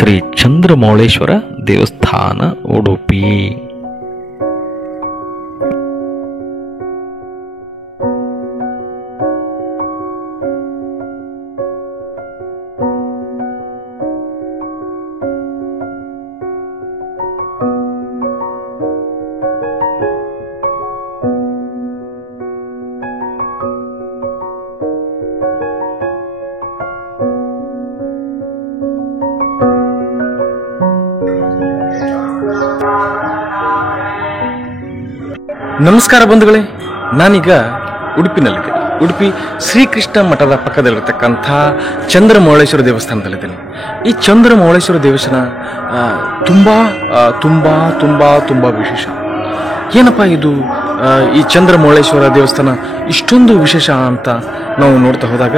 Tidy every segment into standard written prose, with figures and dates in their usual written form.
ಶ್ರೀ ಚಂದ್ರಮೌಳೇಶ್ವರ ದೇವಸ್ಥಾನ ಉಡುಪಿ. ನಮಸ್ಕಾರ ಬಂಧುಗಳೇ, ನಾನೀಗ ಉಡುಪಿನಲ್ಲಿದ್ದೆ. ಉಡುಪಿ ಶ್ರೀಕೃಷ್ಣ ಮಠದ ಪಕ್ಕದಲ್ಲಿರತಕ್ಕಂಥ ಚಂದ್ರಮೌಳೇಶ್ವರ ದೇವಸ್ಥಾನದಲ್ಲಿದ್ದೇನೆ. ಈ ಚಂದ್ರಮೌಳೇಶ್ವರ ದೇವಸ್ಥಾನ ತುಂಬ ತುಂಬ ತುಂಬ ತುಂಬ ವಿಶೇಷ. ಏನಪ್ಪ ಇದು ಈ ಚಂದ್ರಮೌಳೇಶ್ವರ ದೇವಸ್ಥಾನ ಇಷ್ಟೊಂದು ವಿಶೇಷ ಅಂತ ನಾವು ನೋಡ್ತಾ ಹೋದಾಗ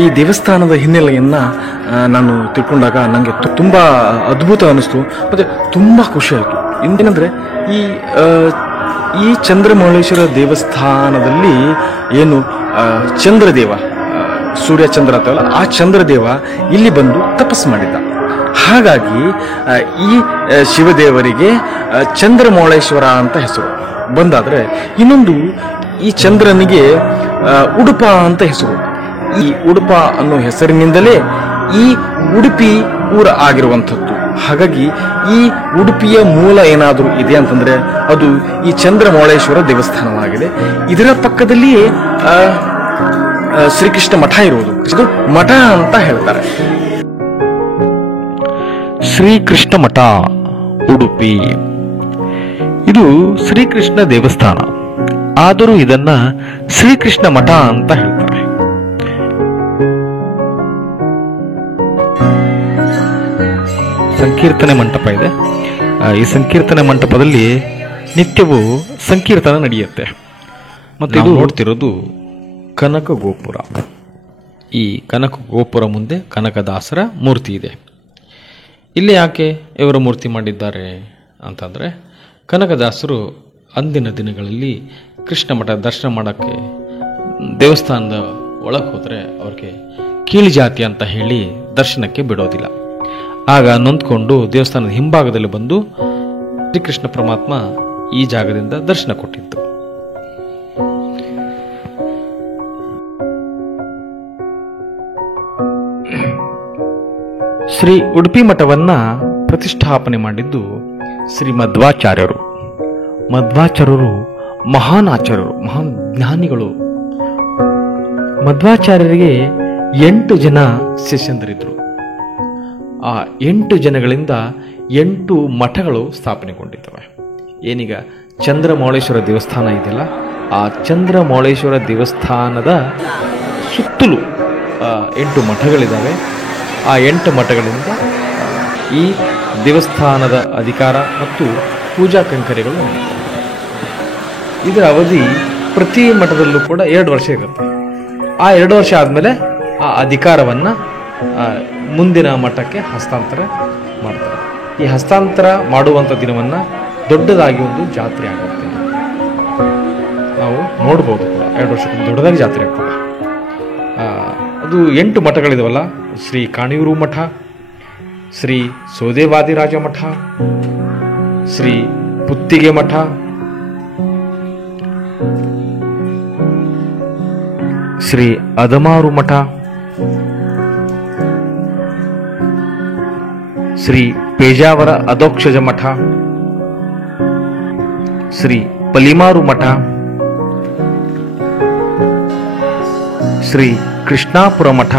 ಈ ದೇವಸ್ಥಾನದ ಹಿನ್ನೆಲೆಯನ್ನು ನಾನು ತಿಳ್ಕೊಂಡಾಗ ನನಗೆ ತುಂಬ ಅದ್ಭುತ ಅನ್ನಿಸ್ತು ಮತ್ತು ತುಂಬ ಖುಷಿ ಆಯಿತು. ಇಂದೇನೆಂದರೆ ಈ ಚಂದ್ರಮೌಳೇಶ್ವರ ದೇವಸ್ಥಾನದಲ್ಲಿ ಏನು ಚಂದ್ರದೇವ, ಸೂರ್ಯ ಚಂದ್ರ ಅಂತವಲ್ಲ, ಆ ಚಂದ್ರದೇವ ಇಲ್ಲಿ ಬಂದು ತಪಸ್ಸು ಮಾಡಿದ್ದ. ಹಾಗಾಗಿ ಈ ಶಿವದೇವರಿಗೆ ಚಂದ್ರಮೌಳೇಶ್ವರ ಅಂತ ಹೆಸರು ಬಂದಾದರೆ, ಇನ್ನೊಂದು ಈ ಚಂದ್ರನಿಗೆ ಉಡುಪ ಅಂತ ಹೆಸರು. ಈ ಉಡುಪ ಅನ್ನೋ ಹೆಸರಿನಿಂದಲೇ ಈ ಉಡುಪಿ ಊರ ಆಗಿರುವಂಥದ್ದು. ಹಾಗಾಗಿ ಈ ಉಡುಪಿಯ ಮೂಲ ಏನಾದರೂ ಇದೆ ಅಂತಂದ್ರೆ ಅದು ಈ ಚಂದ್ರಮೌಳೇಶ್ವರ ದೇವಸ್ಥಾನವಾಗಿದೆ. ಇದರ ಪಕ್ಕದಲ್ಲಿಯೇ ಶ್ರೀಕೃಷ್ಣ ಮಠ ಇರುವುದು. ಇದು ಮಠ ಅಂತ ಹೇಳ್ತಾರೆ. ಶ್ರೀಕೃಷ್ಣ ಮಠ ಉಡುಪಿ ಇದು ಶ್ರೀಕೃಷ್ಣ ದೇವಸ್ಥಾನ, ಆದರೂ ಇದನ್ನ ಶ್ರೀಕೃಷ್ಣ ಮಠ ಅಂತ ಹೇಳ್ತಾರೆ. ಸಂಕೀರ್ತನೆ ಮಂಟಪ ಇದೆ. ಈ ಸಂಕೀರ್ತನೆ ಮಂಟಪದಲ್ಲಿ ನಿತ್ಯವೂ ಸಂಕೀರ್ತನ ನಡೆಯುತ್ತೆ. ಮತ್ತು ಇದು ನೋಡ್ತಿರೋದು ಕನಕ ಗೋಪುರ. ಈ ಕನಕ ಗೋಪುರ ಮುಂದೆ ಕನಕದಾಸರ ಮೂರ್ತಿ ಇದೆ. ಇಲ್ಲಿ ಯಾಕೆ ಇವರ ಮೂರ್ತಿ ಮಾಡಿದ್ದಾರೆ ಅಂತಂದರೆ, ಕನಕದಾಸರು ಅಂದಿನ ದಿನಗಳಲ್ಲಿ ಕೃಷ್ಣ ಮಠ ದರ್ಶನ ಮಾಡೋಕ್ಕೆ ದೇವಸ್ಥಾನದ ಒಳಗೆ ಹೋದರೆ ಅವ್ರಿಗೆ ಕೀಳು ಜಾತಿ ಅಂತ ಹೇಳಿ ದರ್ಶನಕ್ಕೆ ಬಿಡೋದಿಲ್ಲ. ಆಗ ನೊಂದ್ಕೊಂಡು ದೇವಸ್ಥಾನದ ಹಿಂಭಾಗದಲ್ಲಿ ಬಂದು ಶ್ರೀಕೃಷ್ಣ ಪರಮಾತ್ಮ ಈ ಜಾಗದಿಂದ ದರ್ಶನ ಕೊಟ್ಟಿದ್ದು. ಶ್ರೀ ಉಡುಪಿ ಮಠವನ್ನ ಪ್ರತಿಷ್ಠಾಪನೆ ಮಾಡಿದ್ದು ಶ್ರೀ ಮಧ್ವಾಚಾರ್ಯರು. ಮಧ್ವಾಚಾರ್ಯರು ಮಹಾನ್ ಆಚಾರ್ಯರು, ಮಹಾನ್ ಜ್ಞಾನಿಗಳು. ಮಧ್ವಾಚಾರ್ಯರಿಗೆ 8 ಜನ ಶಿಷ್ಯಂದರಿದ್ರು. ಆ 8 ಜನಗಳಿಂದ 8 ಮಠಗಳು ಸ್ಥಾಪನೆಗೊಂಡಿದ್ದಾವೆ. ಏನೀಗ ಚಂದ್ರಮೌಳೇಶ್ವರ ದೇವಸ್ಥಾನ ಇದೆಯಲ್ಲ, ಆ ಚಂದ್ರಮೌಳೇಶ್ವರ ದೇವಸ್ಥಾನದ ಸುತ್ತಲೂ 8 ಮಠಗಳಿದ್ದಾವೆ. ಆ 8 ಮಠಗಳಿಂದ ಈ ದೇವಸ್ಥಾನದ ಅಧಿಕಾರ ಮತ್ತು ಪೂಜಾ ಕೈಂಕರ್ಯಗಳು. ಇದರ ಅವಧಿ ಪ್ರತಿ ಮಠದಲ್ಲೂ ಕೂಡ 2 ವರ್ಷ ಇರುತ್ತೆ. ಆ 2 ವರ್ಷ ಆದಮೇಲೆ ಆ ಅಧಿಕಾರವನ್ನು ಮುಂದಿನ ಮಠಕ್ಕೆ ಹಸ್ತಾಂತರ ಮಾಡ್ತಾರೆ. ಈ ಹಸ್ತಾಂತರ ಮಾಡುವಂಥ ದಿನವನ್ನು ದೊಡ್ಡದಾಗಿ ಒಂದು ಜಾತ್ರೆ ಆಗುತ್ತೆ. ನಾವು ನೋಡ್ಬೋದು ಕೂಡ 2 ವರ್ಷಕ್ಕೊಂದು ದೊಡ್ಡದಾಗಿ ಜಾತ್ರೆ ಆಗ್ತದೆ. ಅದು 8 ಮಠಗಳಿದಾವಲ್ಲ, ಶ್ರೀ ಕಾಣಿಯೂರು ಮಠ, ಶ್ರೀ ಸೋದೇವಾದಿರಾಜ ಮಠ, ಶ್ರೀ ಪುತ್ತಿಗೆ ಮಠ, ಶ್ರೀ ಅದಮಾರು ಮಠ, ಶ್ರೀ ಪೇಜಾವರ ಅಧೋಕ್ಷಜ ಮಠ, ಶ್ರೀ ಪಲಿಮಾರು ಮಠ, ಶ್ರೀ ಕೃಷ್ಣಾಪುರ ಮಠ,